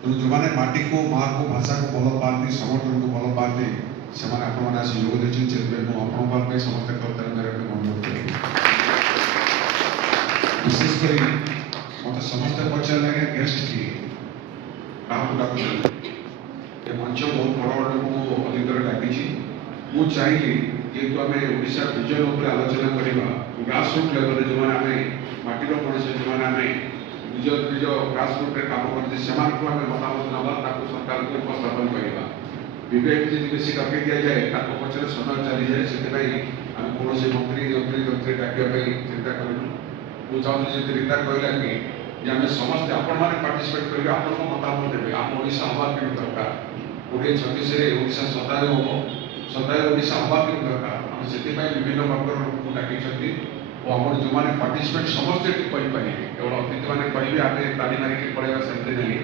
ତେଣୁ ଯେଉଁମାନେ ମାଟିକୁ ମାଆକୁ ଭାଷାକୁ ଭଲ ପାଆନ୍ତି ସଂଗଠନକୁ ଭଲ ପାଆନ୍ତି ସେମାନେ ଆପଣମାନେ ଆସି ଯୋଗ ଦେଇଛନ୍ତି। ସେଥିପାଇଁ ମୁଁ ଆପଣଙ୍କ ପାଇଁ ସମସ୍ତେ କର୍ତ୍ତବ୍ୟ କରିବା ପାଇଁ ଅନୁରୋଧ କରିବି। ବିଶେଷ କରି ମୋତେ ସମସ୍ତେ ପଚାରିଲେ ଆଜ୍ଞା ଗେଷ୍ଟ କିଏ କାହାକୁ ଡାକୁଛନ୍ତି। ଏ ମଞ୍ଚ ବହୁତ ବଡ଼ ବଡ଼ ଲୋକଙ୍କୁ ଅଧିକରେ ଡାକିଛି। ମୁଁ ଚାହିଁଲି ଯେହେତୁ ଆମେ ଓଡ଼ିଶା ଭିଜନ ଉପରେ ଆଲୋଚନା କରିବା ଗ୍ରାସ୍ ରୁଟ୍ ଲେଭେଲରେ ଯେଉଁମାନେ ଆମେ ମାଟିର ମଣିଷ ଯେଉଁମାନେ ଆମେ ନିଜ ଗ୍ରାସ୍ ରୁଟ୍ରେ କାମ କରୁଛେ ସେମାନଙ୍କୁ ଆମେ ମତାମତ ନେବା ତାକୁ ସରକାରଙ୍କୁ ଉପସ୍ଥାପନ କରିବା। ବିବେକ ଯଦି ବେଶୀ ଡକେଇ ଦିଆଯାଏ ତାଙ୍କ ପଛରେ ସମୟ ଚାଲିଯାଏ। ସେଥିପାଇଁ ଆମେ କୌଣସି ମନ୍ତ୍ରୀ ଡାକିବା ପାଇଁ ଚିନ୍ତା କରିନୁ। ମୁଁ ଚାହୁଁଛି ଯଦି ରୀତା କହିଲା କି ଯେ ଆମେ ସମସ୍ତେ ଆପଣମାନେ ପାର୍ଟିସିପେଟ୍ କରିବେ ଆପଣଙ୍କ ମତାମତ ଦେବେ ଆମ ଓଡ଼ିଶା ହବା କେମିତି ଦରକାର 2036ରେ ଓଡ଼ିଶା ସଦାୟ ହେବ ସଦାୟ ଓଡ଼ିଶା ହବା କେମିତି ଦରକାର ଆମେ ସେଥିପାଇଁ ବିଭିନ୍ନ ବର୍ଗର ଲୋକଙ୍କୁ ଡାକିଛନ୍ତି ଓ ଆମର ଯେଉଁମାନେ ପାର୍ଟିସିପେଟ୍ ସମସ୍ତେ ଏଠି କହିପାରିବେ କେବଳ ଅତିଥିମାନେ କହିବେ ଆମେ ତାଲି ମାରିକି ପଳେଇବା ସେମିତି ନାହିଁ।